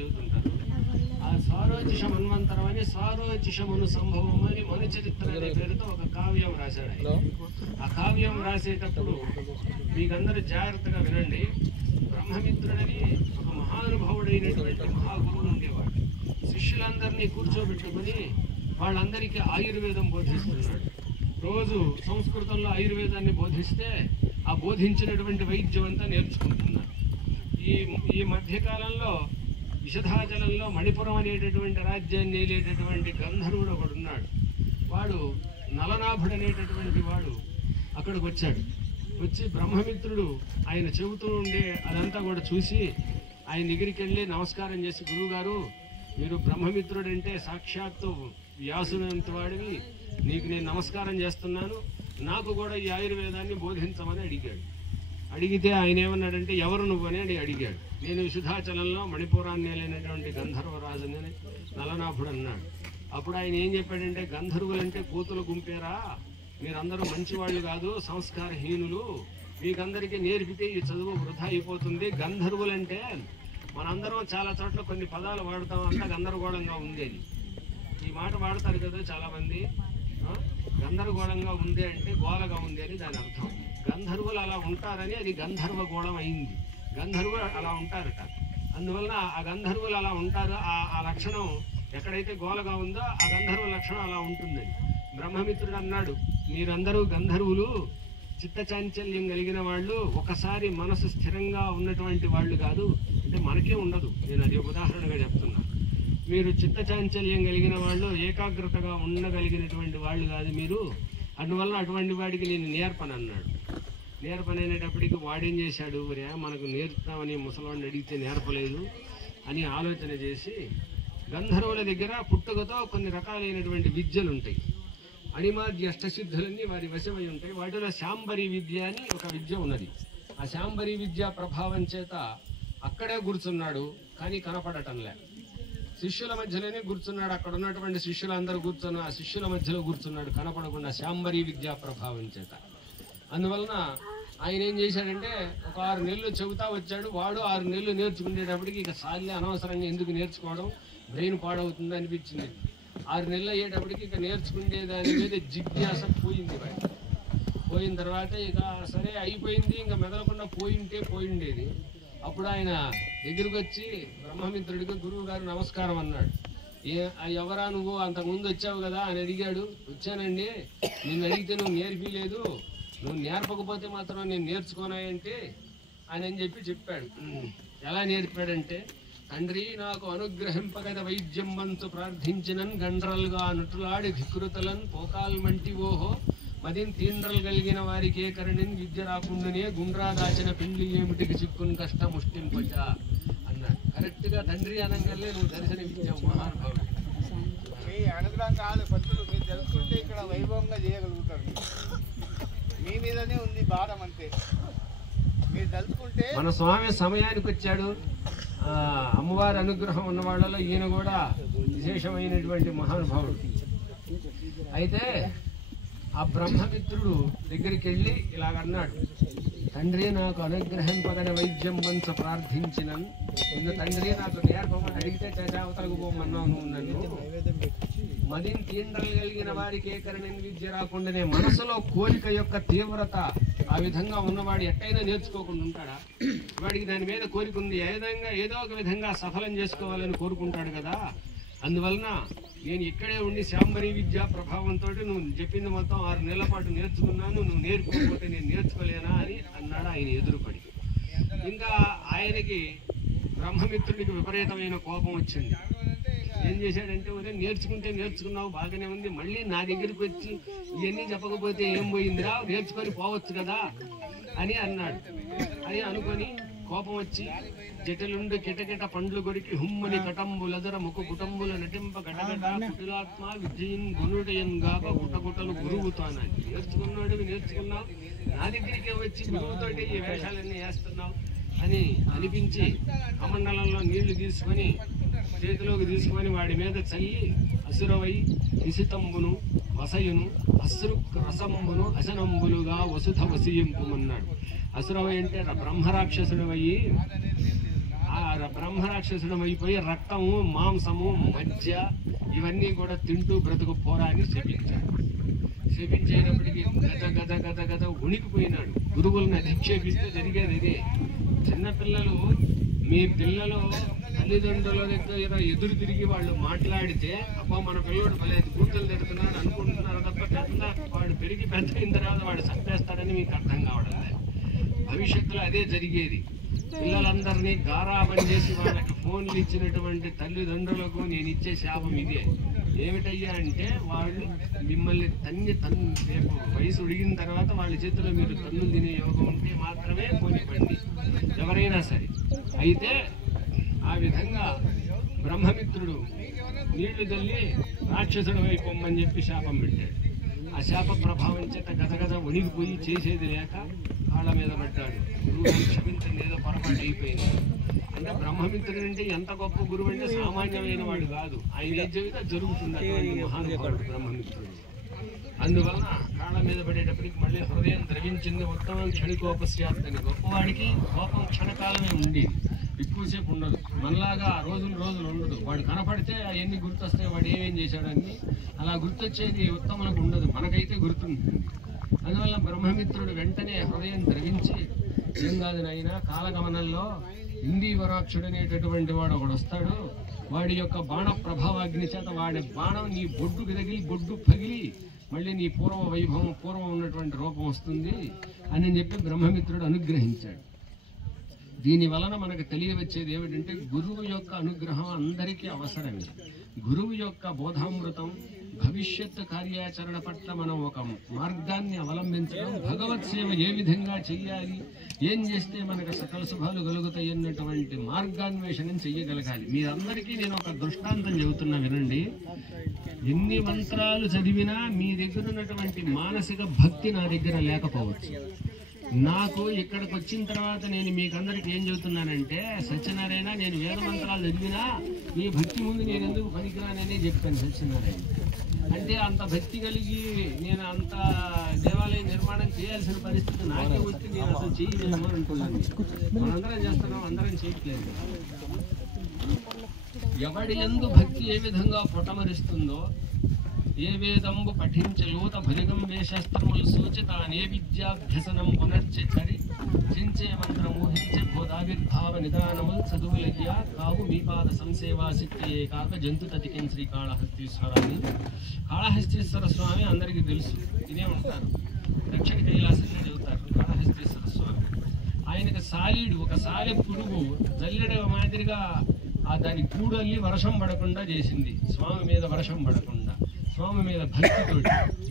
చెబుతుంటారు. ఆ సారోచిష మన్వంతరం అని సారోచిషమను సంభవం అని మన చరిత్ర అనే పేరుతో ఒక కావ్యం రాశాడు ఆయన. ఆ కావ్యం రాసేటప్పుడు మీకందరూ జాగ్రత్తగా వినండి. బ్రహ్మమిత్రుడని ఒక మహానుభావుడైనటువంటి మహాగురువు ఉండేవాడు. శిష్యులందరినీ కూర్చోబెట్టుకుని వాళ్ళందరికీ ఆయుర్వేదం బోధిస్తున్నాడు. రోజు సంస్కృతంలో ఆయుర్వేదాన్ని బోధిస్తే ఆ బోధించినటువంటి వైద్యం అంతా నేర్చుకుంటున్నారు. ఈ మధ్యకాలంలో విషధాచలంలో మణిపురం అనేటటువంటి రాజ్యాన్ని ఏలేటటువంటి గంధర్వుడు ఒకడున్నాడు. వాడు నలనాభుడు అనేటటువంటి వాడు అక్కడికి వచ్చాడు. వచ్చి బ్రహ్మమిత్రుడు ఆయన చెబుతూ ఉండే అదంతా కూడా చూసి ఆయన దగ్గరికి వెళ్ళి నమస్కారం చేసి, గురువుగారు మీరు బ్రహ్మమిత్రుడంటే సాక్షాత్తు వ్యాసునంత వాడివి, నీకు నేను నమస్కారం చేస్తున్నాను, నాకు కూడా ఈ ఆయుర్వేదాన్ని బోధించమని అడిగాడు. అడిగితే ఆయన ఏమన్నాడంటే ఎవరు నువ్వు అని అడిగాడు. నేను విశుధాచలంలో మణిపురాన్ని వెళ్ళినటువంటి గంధర్వరాజుని నలనాభుడు అన్నాడు. అప్పుడు ఆయన ఏం చెప్పాడంటే గంధర్వులంటే కూతులు గుంపేరా, మీరందరూ మంచివాళ్ళు కాదు, సంస్కారహీనులు, మీకందరికీ నేర్పితే ఈ చదువు వృధా అయిపోతుంది. గంధర్వులంటే మనందరం చాలా చోట్ల కొన్ని పదాలు వాడుతాం, అంతా గందరగోళంగా ఉండేది. ఈ మాట వాడతారు కదా చాలామంది, గందరగోళంగా ఉంది అంటే గోళగా ఉంది అని దాని అర్థం. గంధర్వులు అలా ఉంటారని అది గంధర్వ గోళం అయింది. గంధర్వులు అలా ఉంటారట, అందువలన ఆ గంధర్వులు అలా ఉంటారు. ఆ లక్షణం ఎక్కడైతే గోళగా ఉందో ఆ గంధర్వ లక్షణం అలా ఉంటుందని బ్రహ్మమిత్రుడు అన్నాడు. మీరందరూ గంధర్వులు, చిత్తచాంచల్యం కలిగిన వాళ్ళు, ఒకసారి మనసు స్థిరంగా ఉన్నటువంటి వాళ్ళు కాదు. అంటే మనకే ఉండదు, నేను అది ఉదాహరణగా చెప్తున్నా. మీరు చిత్తచాంచల్యం కలిగిన వాళ్ళు, ఏకాగ్రతగా ఉండగలిగినటువంటి వాళ్ళు కాదు మీరు, అందువల్ల అటువంటి వాడికి నేను నేర్పను అన్నాడు. నేర్పనేటప్పటికి వాడేం చేశాడు, మనకు నేర్పుతామని ముసలివాడిని అడిగితే నేర్పలేదు అని ఆలోచన చేసి, గంధర్వుల దగ్గర పుట్టుకతో కొన్ని రకాలైనటువంటి విద్యలు ఉంటాయి. అణిమాద్య అష్టసిద్ధులన్నీ వారి వశమై ఉంటాయి. వాటిలో శాంబరి విద్య అని ఒక విద్య ఉన్నది. ఆ శాంబరి విద్య ప్రభావం చేత అక్కడే కూర్చున్నాడు, కానీ కనపడటంలే. శిష్యుల మధ్యలోనే కూర్చున్నాడు. అక్కడ ఉన్నటువంటి శిష్యులందరూ కూర్చున్న ఆ శిష్యుల మధ్యలో కూర్చున్నాడు, కనపడకుండా, శాంబరి విద్యా ప్రభావం చేత. అందువలన ఆయన ఏం చేశాడంటే ఒక 6 నెలలు చెబుతా వచ్చాడు. వాడు 6 నెలలు నేర్చుకునేటప్పటికి ఇక సాలే, అనవసరంగా ఎందుకు నేర్చుకోవడం, బ్రెయిన్ పాడవుతుంది అనిపించింది. 6 నెలలు అయ్యేటప్పటికి ఇక నేర్చుకునే దాని మీద జిజ్ఞాస పోయింది. పోయిన తర్వాత ఇక సరే అయిపోయింది, ఇంకా మెదలకుండా పోయిండేది. అప్పుడు ఆయన దగ్గరికి వచ్చి బ్రహ్మమిత్రుడికి, గురువు గారు నమస్కారం అన్నాడు. ఎవరా నువ్వు, అంతకుముందు వచ్చావు కదా అని అడిగాడు. వచ్చానండి, నిన్ను అడిగితే నువ్వు నేర్పిలేదు, నువ్వు నేర్పకపోతే మాత్రం నేను నేర్చుకోనాయంటే అని చెప్పాడు. ఎలా నేర్పాడంటే, తండ్రి నాకు అనుగ్రహింపగద వైద్యం వంతు ప్రార్థించినన్, గండ్రలుగా నటులాడి ధికృతలన్ పోకాల్మంటి ఓహో, మదిని తీండ్రలు కలిగిన వారికి ఏ కరణిని విద్య రాకుండానే గుండ్రా దాచిన పిండి ఏమిటికి చిక్కుని కష్టం ముష్టింపచా అన్నాడు. కరెక్ట్ గా తండ్రి అనగానే నువ్వు దర్శనమిచ్చావు మహానుభావుడు. అనుగ్రహం కాదు భక్తులు, మీరు తెలుసుకుంటే ఇక్కడ వైభవంగా చేయగలుగుతారు. మీ మీదనే ఉంది భారం అంతే. మీరు తెలుసుకుంటే మన స్వామి సమయానికి వచ్చాడు. అమ్మవారి అనుగ్రహం ఉన్న వాళ్ళలో ఈయన కూడా విశేషమైనటువంటి మహానుభావుడు. అయితే ఆ బ్రహ్మమిత్రుడు దగ్గరికి వెళ్ళి ఇలాగన్నాడు, తండ్రి నాకు అనుగ్రహింపగల వైద్యం వంచ ప్రార్థించినను, నిన్ను తండ్రి నాకు నేర్పమని అడిగితే చచావతలకు పోమన్నావు నువ్వు నన్ను. మదిని తీండ్రలు కలిగిన వారికి ఏ కరణిని విద్య రాకుండానే, మనసులో కోరిక యొక్క తీవ్రత ఆ విధంగా ఉన్నవాడు ఎట్టయినా నేర్చుకోకుండా ఉంటాడా? వాడికి దాని మీద కోరిక ఉంది, ఏదో ఒక విధంగా సఫలం చేసుకోవాలని కోరుకుంటాడు కదా. అందువలన నేను ఇక్కడే ఉండి శాంబరి విద్యా ప్రభావంతో నువ్వు చెప్పింది మొత్తం 6 నెలల పాటు నేర్చుకున్నాను, నువ్వు నేర్చుకోకపోతే నేను నేర్చుకోలేనా అని అన్నాడు ఆయన ఎదురుపడి. ఇంకా ఆయనకి బ్రహ్మమిత్రుడికి విపరీతమైన కోపం వచ్చింది. ఏం చేశాడంటే, ఒరే నేర్చుకుంటే నేర్చుకున్నావు బాగానే ఉంది, మళ్ళీ నా దగ్గరికి వచ్చి ఇవన్నీ చెప్పకపోతే ఏం పోయిందిరా, నేర్చుకొని పోవచ్చు కదా అని అన్నాడు. అని అనుకొని కోపం వచ్చి జటలుండు కిటకిట పండ్లు కొరికి హుమ్మని కటంబులదర ముఖ కుటంబుల నటింప గటగట కుటిలాత్మ విద్యన్ గుణుడయన్ గాక గుటగుటలు గురువుతానని. నేర్చుకున్నావు, నా దగ్గరికి వచ్చి గురువుతోటి ఈ వేషాలన్నీ వేస్తున్నావు అని అనిపించి కమండలంలో నీళ్లు తీసుకొని చేతిలోకి తీసుకొని వాడి మీద చల్లి అసురవై విసితంబును వసయును అశ్రు రసంబును అశనంబులుగా వసుధ వసియింపుమన్నాడు. అసురవై అంటే బ్రహ్మరాక్షసుడు అయ్యి ఆ బ్రహ్మరాక్షసుడు అయిపోయి రక్తము, మాంసము, మధ్య ఇవన్నీ కూడా తింటూ బ్రతుకు పోరా అని శపించాడు. శపించేటప్పటికి గద గద గద గద ఉనికిపోయినాడు. గురువులను అధిక్షేపిస్తే జరిగేది ఇదే. చిన్నపిల్లలు, మీ పిల్లలు తల్లిదండ్రుల దగ్గర ఎదురు తిరిగి వాళ్ళు మాట్లాడితే అబ్బా మన పిల్లడు భలే కూతులు తిడుతున్నాడు అనుకుంటున్నారు తప్ప వాడు పెరిగి పెద్ద అయిన తర్వాత వాడు చంపేస్తాడని మీకు అర్థం కావడం లేదు. భవిష్యత్తులో అదే జరిగేది. పిల్లలందరినీ గారాబం చేసి వాళ్ళకి ఫోన్లు ఇచ్చినటువంటి తల్లిదండ్రులకు నేను ఇచ్చే శాపం ఇదే. ఏమిటయ్యా అంటే వాళ్ళు మిమ్మల్ని రేపు వయసు ఉడిగిన తర్వాత వాళ్ళ చేతిలో మీరు తన్నులు తినే యోగం ఉంటే మాత్రమే పోనివ్వండి ఎవరైనా సరే. అయితే ఆ విధంగా బ్రహ్మమిత్రుడు నీళ్లు తల్లి రాక్షసుడు వైపు పొమ్మని చెప్పి శాపం పెట్టాడు. ఆ శాప ప్రభావం చేత గదగద వణిగిపోయి చేసేది లేక కాళ్ళ మీద పడ్డాడు. గురువు క్షమించండి, ఏదో పొరపాటు అయిపోయింది అంటే. బ్రహ్మమిత్రుడు అంటే ఎంత గొప్ప గురువు అంటే సామాన్యమైన వాడు కాదు. ఆయన ఏం చెబితే జరుగుతున్నటువంటి మహానుభావుడు బ్రహ్మమిత్రుడు. అందువలన కాళ్ళ మీద పడేటప్పటికి మళ్ళీ హృదయం ద్రవించింది. ఉత్తమం క్షణికోపస్యాత్తని. గొప్పవాడికి కోపం క్షణకాలమే ఉండేది, ఎక్కువసేపు ఉండదు. మనలాగా రోజులు ఉండదు. వాడు కనపడితే అవన్నీ గుర్తొస్తాయి, వాడు ఏమేం చేశాడని. అలా గుర్తొచ్చేది ఉత్తములకు ఉండదు, మనకైతే గుర్తుంటుంది. అందువల్ల బ్రహ్మమిత్రుడు వెంటనే హృదయం ద్రవించి, ఏం కాదు నాయన, కాలగమనంలో ఇందీవరాక్షుడు అనేటటువంటి వాడు ఒకడు వస్తాడు. వాడి యొక్క బాణ ప్రభావాగ్ని చేత వాడి బాణం నీ బొడ్డుకి తగిలి బొడ్డు పగిలి మళ్ళీ నీ పూర్వ వైభవం, పూర్వం ఉన్నటువంటి రూపం వస్తుంది అని చెప్పి బ్రహ్మమిత్రుడు అనుగ్రహించాడు. దీని వలన మనకు తెలియవచ్చేది ఏమిటంటే గురువు యొక్క అనుగ్రహం అందరికీ అవసరమే. గురువు యొక్క బోధామృతం, భవిష్యత్తు కార్యాచరణ పట్ల మనం ఒక మార్గాన్ని అవలంబించడం, భగవత్ సేవ ఏ విధంగా చెయ్యాలి, ఏం చేస్తే మనకు సకల శుభాలు కలుగుతాయి అన్నటువంటి మార్గాన్వేషణం చెయ్యగలగాలి. మీరందరికీ నేను ఒక దృష్టాంతం చెబుతున్నా వినండి. ఎన్ని మంత్రాలు చదివినా మీ దగ్గర ఉన్నటువంటి మానసిక భక్తి నా దగ్గర లేకపోవచ్చు. నాకు ఇక్కడికి వచ్చిన తర్వాత నేను మీకందరికి ఏం చెబుతున్నానంటే, సత్యనారాయణ నేను వేద మంత్రాలు చదివినా మీ భక్తి ముందు నేను ఎందుకు పనికిరాననే చెప్పాను సత్యనారాయణ. అంటే అంత భక్తి కలిగి నేను అంత దేవాలయం నిర్మాణం చేయాల్సిన పరిస్థితి నాకే వచ్చి నేను అసలు చేయలేము అనుకున్నాను. మనందరం చేస్తున్నాం, అందరం చేయట్లేదు. ఎవడి యందు భక్తి ఏ విధంగా పొటమరిస్తుందో, ఏ వేదంబు పఠించ లోత భరిగం వేషస్త్రములు సూచితాన్, ఏ విద్యాభ్యసనం పునర్చరి చించే మంత్రమూహించే బోధావిర్భావ నిదానములు చదువులయ్యా కావు మీ పాద సంసేవాసిత్తే కాక జంతు తతికిం శ్రీ కాళహస్తీశ్వరాన్ని. కాళహస్తీశ్వర స్వామి అందరికీ తెలుసు, ఇదే ఉంటారు, దక్షిణ కైలాసంలో చెబుతారు కాళహస్తీశ్వర స్వామి. ఆయనకు సాలీడు, ఒక సాలి పురుగు జల్లెడ మాదిరిగా దాని కూడల్ని వర్షం పడకుండా చేసింది. స్వామి మీద వర్షం పడకుండా, స్వామి మీద భక్తితోటి.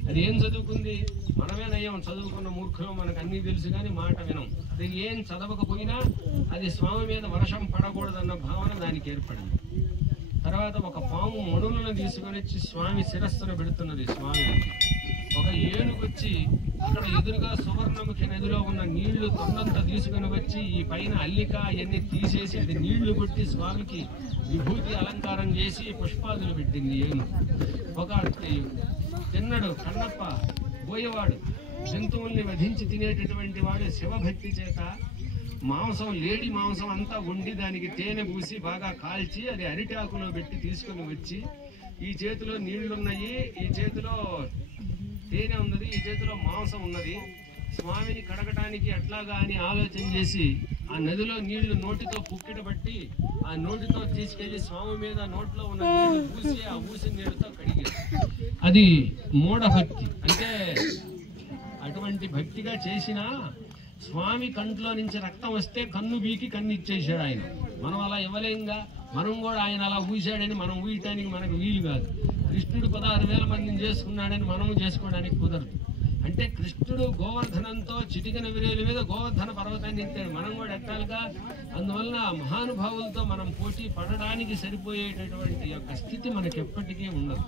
అది ఏం చదువుకుంది? మనమే నయం, చదువుకున్న మూర్ఖులు, మనకు అన్నీ తెలుసు కానీ మాట వినం. అది ఏం చదవకపోయినా అది స్వామి మీద వర్షం పడకూడదన్న భావన దానికి ఏర్పడింది. తర్వాత ఒక పాము మణులను తీసుకొని వచ్చి స్వామి శిరస్సును పెడుతున్నది. స్వామి ఒక ఏనుగు వచ్చి అక్కడ ఎదురుగా సువర్ణముఖి నదిలో ఉన్న నీళ్లు తొండంతా తీసుకుని వచ్చి ఈ పైన అల్లిక అవన్నీ తీసేసి అది నీళ్లు కొట్టి స్వామికి విభూతి అలంకారం చేసి పుష్పాదులు పెట్టింది ఏనుగు. ఒక తిన్నడు కన్నప్ప పోయేవాడు, జంతువుల్ని వధించి తినేటటువంటి వాడు శివభక్తి చేత మాంసం, లేడి మాంసం అంతా వండి దానికి తేనె పూసి బాగా కాల్చి అది అరిటాకులో పెట్టి తీసుకుని వచ్చి, ఈ చేతిలో నీళ్లున్నాయి, ఈ చేతిలో తేనె ఉన్నది, ఈ చేతిలో మాంసం ఉన్నది, స్వామిని కడగటానికి ఎట్లాగా అని ఆలోచన చేసి ఆ నదిలో నీళ్లు నోటితో పుక్కిట పట్టి ఆ నోటితో తీసుకెళ్లి స్వామి మీద నోట్లో ఉన్న నీళ్లు పూసి ఆ ఊసిన నీళ్లతో కడిగారు. అది మూఢభక్తి. అంటే అటువంటి భక్తిగా చేసినా స్వామి కంట్లో నుంచి రక్తం వస్తే కన్ను బీకి కన్ను ఇచ్చేసాడు ఆయన. మనం అలా ఇవ్వలేంగా, మనం కూడా ఆయన అలా ఊసాడని మనం ఊయటానికి మనకు వీలు కాదు. కృష్ణుడు 16,000 మందిని చేసుకున్నాడని మనము చేసుకోవడానికి కుదరదు. అంటే కృష్ణుడు గోవర్ధనంతో చిటికిన విరేలు మీద గోవర్ధన పర్వతాన్ని ఎత్తాడు, మనం కూడా ఎత్తాలిగా. అందువలన మహానుభావులతో మనం పోటీ పడడానికి సరిపోయేటటువంటి యొక్క స్థితి మనకెప్పటికీ ఉండదు.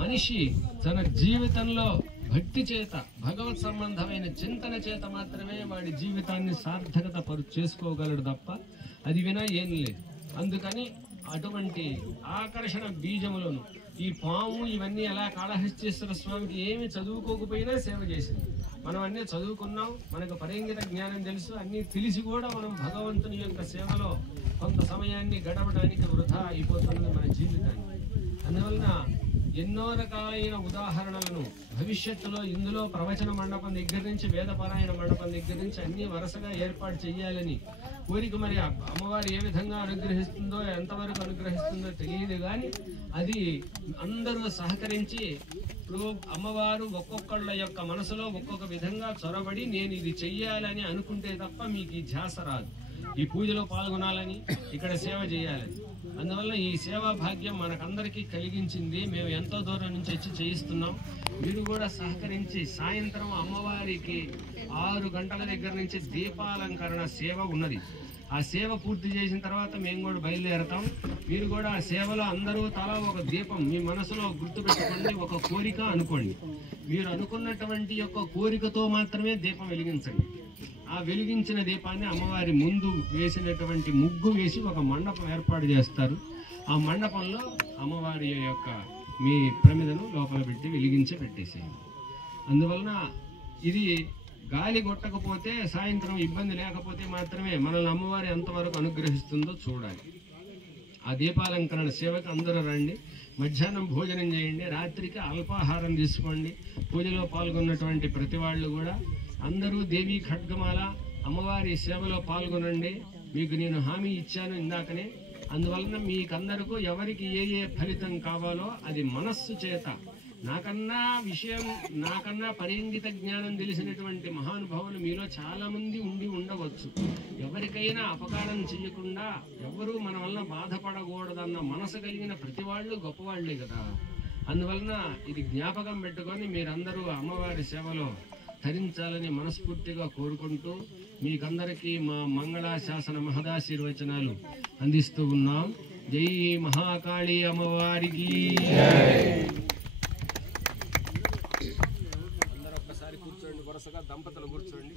మనిషి తన జీవితంలో భక్తి చేత, భగవత్ సంబంధమైన చింతన చేత మాత్రమే వాడి జీవితాన్ని సార్థకత చేసుకోగలడు తప్ప అది వినా ఏం లేదు. అందుకని అటువంటి ఆకర్షణ బీజములను ఈ పాము ఇవన్నీ అలా కాళహస్తీశ్వర స్వామికి ఏమి చదువుకోకపోయినా సేవ చేసింది. మనం అన్నీ చదువుకున్నాం, మనకు పరంగిత జ్ఞానం తెలుసు, అన్నీ తెలిసి కూడా మనం భగవంతుని యొక్క సేవలో కొంత సమయాన్ని గడపడానికి వృధా అయిపోతున్నది మన జీవితాన్ని. అందువలన ఎన్నో రకాలైన ఉదాహరణలను భవిష్యత్తులో ఇందులో ప్రవచన మండపం దగ్గర నుంచి వేదపారాయణ మండపం దగ్గర నుంచి అన్ని వరుసగా ఏర్పాటు చేయాలని కోరిక. మరి అమ్మవారు ఏ విధంగా అనుగ్రహిస్తుందో, ఎంతవరకు అనుగ్రహిస్తుందో తెలియదు, కానీ అది అందరూ సహకరించి ఇప్పుడు అమ్మవారు ఒక్కొక్కళ్ళ యొక్క మనసులో ఒక్కొక్క విధంగా చొరబడి నేను ఇది చెయ్యాలని అనుకుంటే తప్ప మీకు ఈ ధ్యాస రాదు. ఈ పూజలో పాల్గొనాలని, ఇక్కడ సేవ చేయాలని. అందువల్ల ఈ సేవా భాగ్యం మనకందరికీ కలిగించింది. మేము ఎంతో దూరం నుంచి వచ్చి చేయిస్తున్నాం. మీరు కూడా సహకరించి సాయంత్రం అమ్మవారికి 6 గంటల దగ్గర నుంచి దీపాలంకరణ సేవ ఉన్నది. ఆ సేవ పూర్తి చేసిన తర్వాత మేము కూడా బయలుదేరతాం. మీరు కూడా ఆ సేవలో అందరూ తలా ఒక దీపం మీ మనసులో గుర్తుపెట్టుకోండి, ఒక కోరిక అనుకోండి. మీరు అనుకున్నటువంటి యొక్క కోరికతో మాత్రమే దీపం వెలిగించండి. ఆ వెలిగించిన దీపాన్ని అమ్మవారి ముందు వేసినటువంటి ముగ్గు వేసి ఒక మండపం ఏర్పాటు చేస్తారు. ఆ మండపంలో అమ్మవారి యొక్క మీ ప్రమిదను లోపల పెట్టి వెలిగించి పెట్టేసేయండి. అందువలన ఇది గాలి కొట్టకపోతే, సాయంత్రం ఇబ్బంది లేకపోతే మాత్రమే మనల్ని అమ్మవారి ఎంతవరకు అనుగ్రహిస్తుందో చూడాలి. ఆ దీపాలంకరణ సేవకు అందరూ రండి. మధ్యాహ్నం భోజనం చేయండి, రాత్రికి అల్పాహారం తీసుకోండి. పూజలో పాల్గొన్నటువంటి ప్రతి వాళ్ళు కూడా అందరూ దేవీ ఖడ్గమాల అమ్మవారి సేవలో పాల్గొనండి. మీకు నేను హామీ ఇచ్చాను ఇందాకనే. అందువలన మీకందరికీ ఎవరికి ఏ ఏ ఫలితం కావాలో అది మనస్సు చేత, నాకన్నా పరింగిత జ్ఞానం తెలిసినటువంటి మహానుభావులు మీలో చాలా మంది ఉండవచ్చు. ఎవరికైనా అపకారం చేయకుండా, ఎవరూ మన వల్ల బాధపడకూడదన్న మనసు కలిగిన ప్రతి వాళ్ళు గొప్పవాళ్లే కదా. అందువలన ఇది జ్ఞాపకం పెట్టుకొని మీరందరూ అమ్మవారి సేవలో ధరించాలని మనస్ఫూర్తిగా కోరుకుంటూ మీకందరికీ మా మంగళాశాసన మహదాశీర్వచనాలు అందిస్తూ ఉన్నాం. జై మహాకాళీ అమ్మవారికి. అందరూ ఒక్కసారి కూర్చోండి, వరుసగా దంపతులు కూర్చోండి.